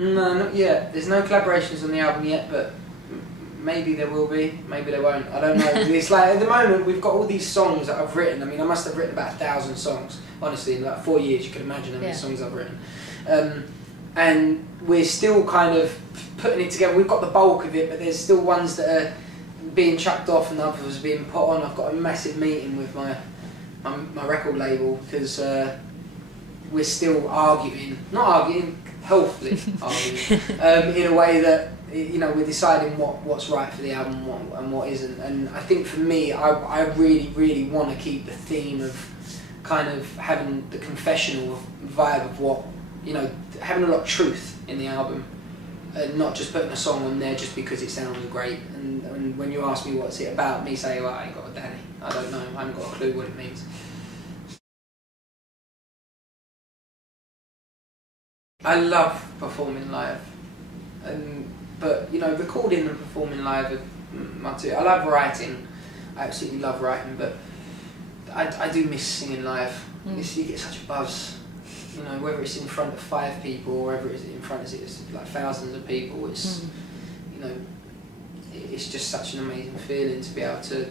No, not yet. There's no collaborations on the album yet, but maybe there will be, maybe there won't. I don't know. It's like, at the moment, we've got all these songs that I've written. I mean, I must have written about 1,000 songs, honestly, in like 4 years. You can imagine how many songs I've written. And we're still kind of putting it together. We've got the bulk of it, but there's still ones that are being chucked off and others are being put on. I've got a massive meeting with my record label because we're still arguing, not arguing, healthily arguing, in a way that, you know, we're deciding what's right for the album and what isn't. And I think for me, I really want to keep the theme of kind of having the confessional vibe of what, you know, having a lot of truth in the album, and not just putting a song on there just because it sounds great. And when you ask me what's it about, me say, well, I ain't got a Danny. I don't know. I haven't got a clue what it means. I love performing live, but you know, recording and performing live are my two. I love writing. I absolutely love writing, but I do miss singing live. You get such a buzz. You know, whether it's in front of 5 people or whether it's in front of like thousands of people, it's you know, it's just such an amazing feeling to be able to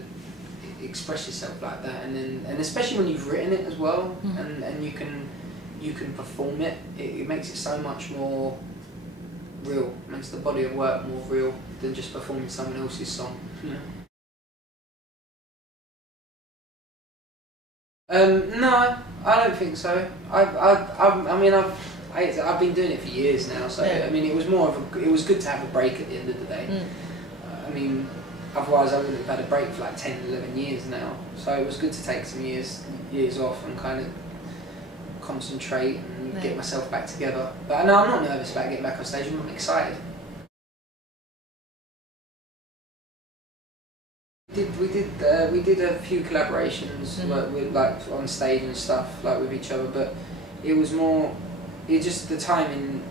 express yourself like that, and especially when you've written it as well, and you can perform it. It makes it so much more real. It makes the body of work more real than just performing someone else's song. You know? No, I don't think so. I mean, I've been doing it for years now, so I mean, it was more of it was good to have a break at the end of the day. I mean, otherwise I wouldn't have had a break for like 10, 11 years now. So it was good to take some years off and kind of concentrate and get myself back together. But no, I'm not nervous about getting back on stage. I'm excited. We did a few collaborations like on stage and stuff, like with each other, but it was more, it just, the timing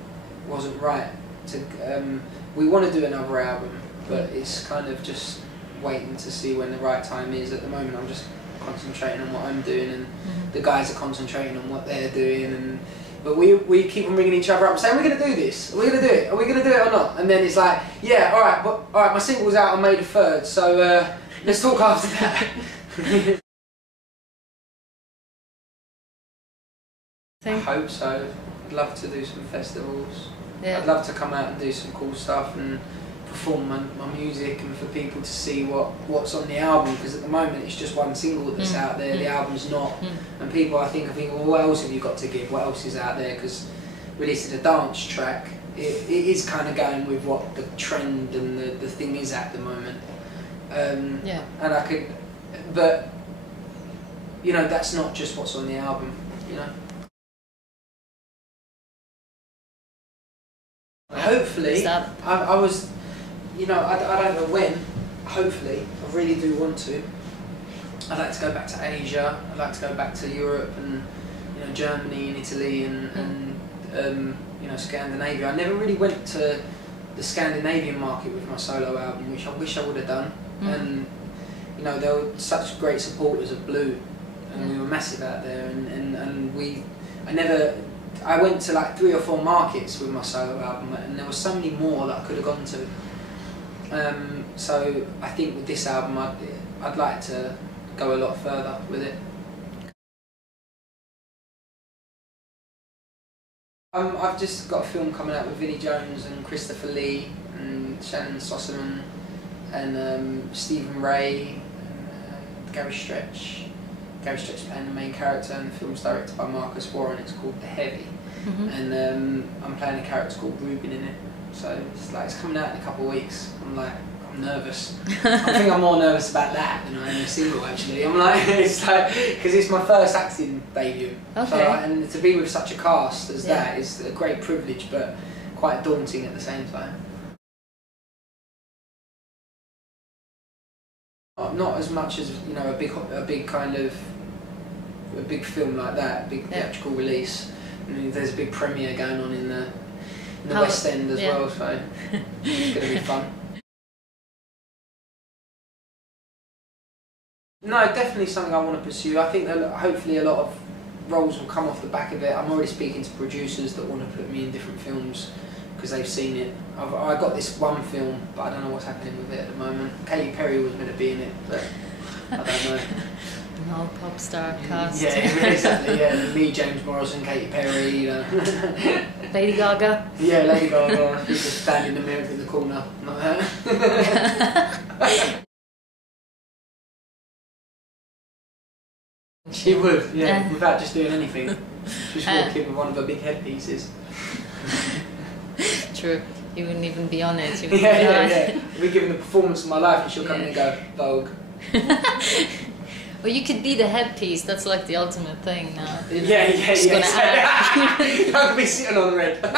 wasn't right to, we want to do another album, but it's kind of just waiting to see when the right time is. At the moment I'm just concentrating on what I'm doing, and the guys are concentrating on what they're doing, but we keep on ringing each other up saying, we're going to do this, are we going to do it, are we going to do it or not? And then it's like, yeah, alright, my single's out on May the 3rd, so let's talk after that. I hope so. I'd love to do some festivals. I'd love to come out and do some cool stuff and perform my music, and for people to see what's on the album, because at the moment it's just one single that's out there, the album's not, and people I think are thinking, well, what else have you got to give, what else is out there? Because releasing a dance track, it is kind of going with what the trend and the thing is at the moment. And I could, but you know, that's not just what's on the album, you know. Hopefully, I was, you know, I don't know when, hopefully, I really do want to. I'd like to go back to Asia, I'd like to go back to Europe and, you know, Germany and Italy and you know, Scandinavia. I never really went to the Scandinavian market with my solo album, which I wish I would have done. And you know, there were such great supporters of Blue, and we were massive out there, and I went to like 3 or 4 markets with my solo album, and there were so many more that I could have gone to. So I think with this album I'd like to go a lot further with it. I've just got a film coming out with Vinnie Jones and Christopher Lee and Shannon Sossaman and Stephen Ray and Gary Stretch. Gary Stretch playing the main character, and the film's directed by Marcus Warren. It's called The Heavy, and I'm playing a character called Ruben in it. So it's coming out in a couple of weeks. I'm nervous. I think I'm more nervous about that than I am the single actually. I'm like, it's like, because it's my first acting debut. Okay. So, and to be with such a cast as that is a great privilege, but quite daunting at the same time. Not as much as, you know, a big kind of a big film like that, a big theatrical release. I mean, there's a big premiere going on in the West End as well, so it's going to be fun. No, definitely something I want to pursue. I think that hopefully a lot of roles will come off the back of it. I'm already speaking to producers that want to put me in different films because they've seen it. I got this one film, but I don't know what's happening with it at the moment. Katy Perry was meant to be in it, but I don't know. No pop star cast. Yeah, exactly. Yeah, me, James Morrison, Katy Perry. You know. Lady Gaga. Yeah, Lady Gaga. She's just standing in the mirror in the corner, not her. She would, yeah, without just doing anything. Just walking with one of her big headpieces. True. You wouldn't even be on it. You Yeah. We're giving the performance of my life, and she'll come in and go, Vogue. Well, you could be the headpiece. That's like the ultimate thing now. Yeah. Just gonna act. You can't be sitting on red. I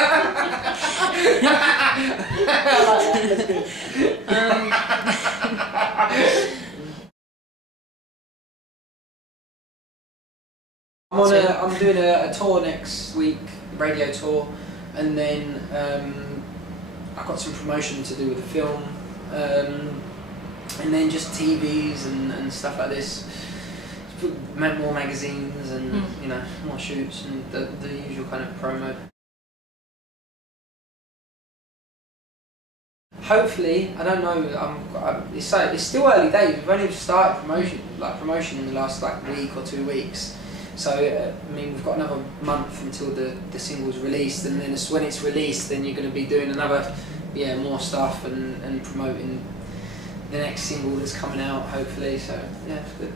like that. That's good. I'm doing a tour next week, radio tour, and then I've got some promotion to do with the film, and then just TVs and stuff like this. More magazines and you know, more shoots and the usual kind of promo. Hopefully, I don't know. It's still early days. We've only started promotion in the last week or 2 weeks. So I mean, we've got another month until the single's released, and then when it's released, then you're going to be doing another more stuff and promoting the next single that's coming out. Hopefully, so yeah, it's good.